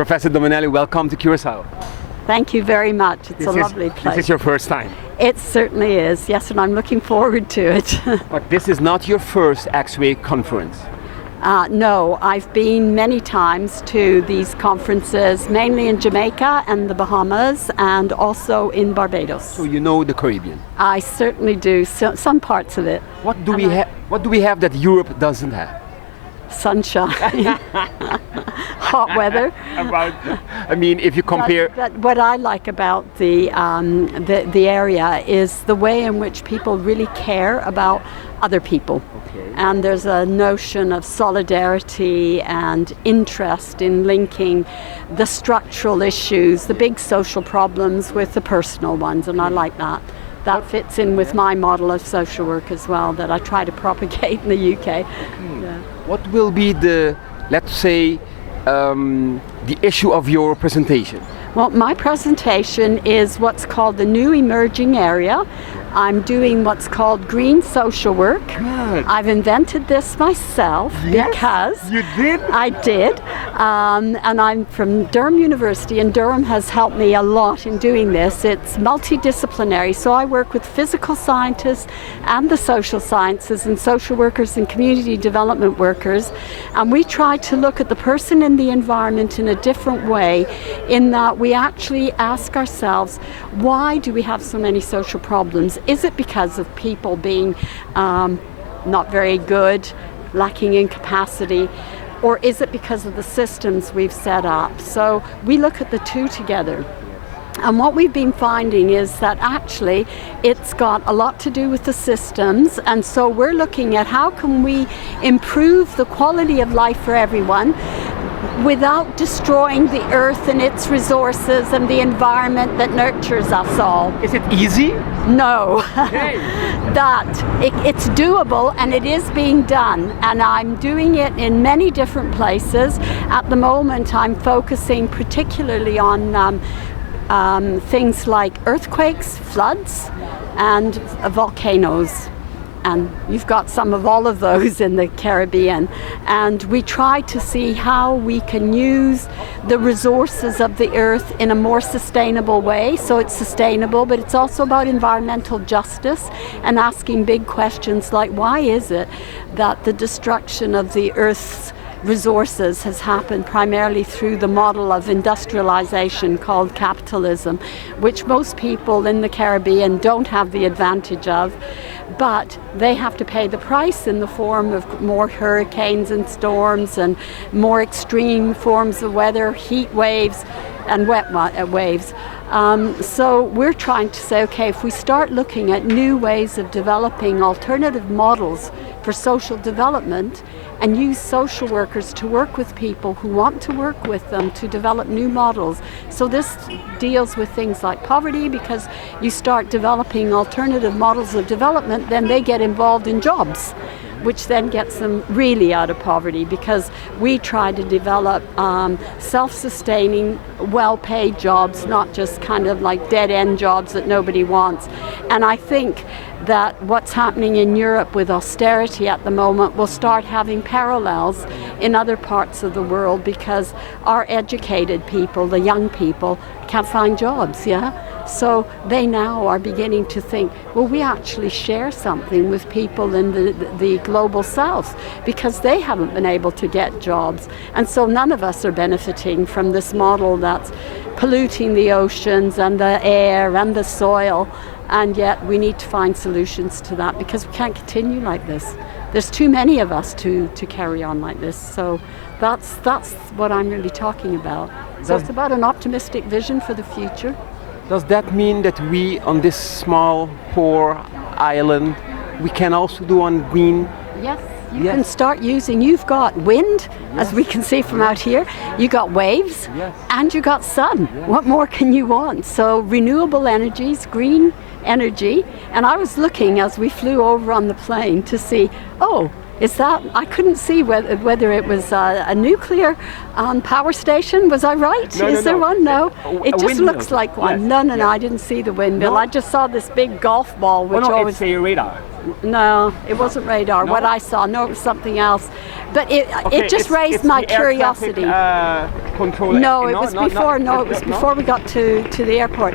Professor Dominelli, welcome to Korsou. Thank you very much. It's a lovely place. This is your first time. It certainly is, yes, and I'm looking forward to it. But this is not your first X-ray conference. No, I've been many times to these conferences, mainly in Jamaica and the Bahamas, and also in Barbados. So you know the Caribbean. I certainly do, some parts of it. What do we have that Europe doesn't have? Sunshine, hot weather. I mean, if you compare. But what I like about the area is the way in which people really care about other people. Okay. And there's a notion of solidarity and interest in linking the structural issues, the big social problems, with the personal ones, and I like that. That fits in with my model of social work as well, that I try to propagate in the UK. Yeah. What will be the, let's say, the issue of your presentation? Well, my presentation is what's called the new emerging area. I'm doing what's called green social work. Good. I've invented this myself because you did? I did. And I'm from Durham University, and Durham has helped me a lot in doing this. It's multidisciplinary, so I work with physical scientists and the social sciences and social workers and community development workers. And we try to look at the person and the environment in a different way, in that we actually ask ourselves, why do we have so many social problems? Is it because of people being not very good, lacking in capacity, or is it because of the systems we've set up? So we look at the two together. And what we've been finding is that actually it's got a lot to do with the systems, and so we're looking at how can we improve the quality of life for everyone without destroying the earth and its resources and the environment that nurtures us all. Is it easy? No. Okay. It's doable, and it is being done, and I'm doing it in many different places. At the moment I'm focusing particularly on things like earthquakes, floods, and volcanoes. And you've got some of all of those in the Caribbean. And we try to see how we can use the resources of the earth in a more sustainable way. So it's sustainable, but it's also about environmental justice and asking big questions like, why is it that the destruction of the earth's resources has happened primarily through the model of industrialization called capitalism, which most people in the Caribbean don't have the advantage of, but they have to pay the price in the form of more hurricanes and storms and more extreme forms of weather, heat waves and wet waves. So we're trying to say, okay, if we start looking at new ways of developing alternative models for social development and use social workers to work with people who want to work with them to develop new models. So this deals with things like poverty, because you start developing alternative models of development, then they get involved in jobs, which then gets them really out of poverty, because we try to develop self-sustaining, well-paid jobs, not just kind of like dead-end jobs that nobody wants. And I think that what's happening in Europe with austerity at the moment will start having parallels in other parts of the world, because our educated people, the young people, can't find jobs, So they now are beginning to think, well, we actually share something with people in the global south, because they haven't been able to get jobs. And so none of us are benefiting from this model that's polluting the oceans and the air and the soil. And yet we need to find solutions to that, because we can't continue like this. There's too many of us to carry on like this. So that's what I'm really talking about. So it's about an optimistic vision for the future. Does that mean that we, on this small, poor island, we can also do on green? Yes. You can start using, you've got wind, as we can see from out here, you got waves, and you got sun. What more can you want? So renewable energies, green energy, and I was looking as we flew over on the plane to see, is that, I couldn't see whether it was a nuclear power station, was I right? Is there one? No. It just looks like one. No, I didn't see the windmill. I just saw this big golf ball, which it's a radar. No, it wasn't radar. No? What I saw, no, it was something else. But it just it's- raised it's my the air traffic, curiosity. Control. No, it was before. No, it was before we got to the airport.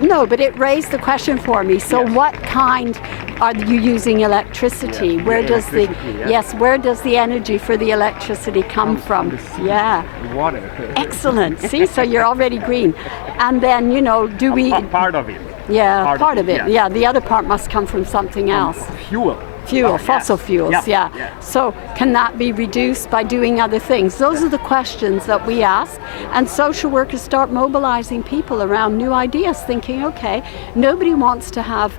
No, but it raised the question for me. So, Yes. what kind are you using electricity? Yes, Where the does the electricity, yeah. where does the energy for the electricity come from? the sea, Yeah. the water. Excellent. See, so you're already green. And then, you know, do we? Part of it. Yeah, part of it. yeah. Yeah, the other part must come from something else. Fuel. Fuel, Oh, fossil yes. fuels, yeah. So can that be reduced by doing other things? Those are the questions that we ask, and social workers start mobilizing people around new ideas, thinking, okay, nobody wants to have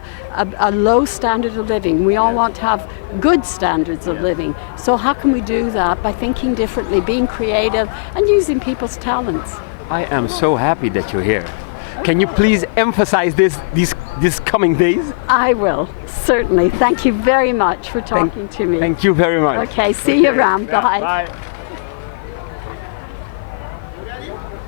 a low standard of living. We all want to have good standards of living. So how can we do that? By thinking differently, being creative, and using people's talents. I am so happy that you're here. Can you please emphasize these coming days? I will, certainly. Thank you very much for talking to me. Thank you very much. Okay, see you around. Yeah, Bye. bye.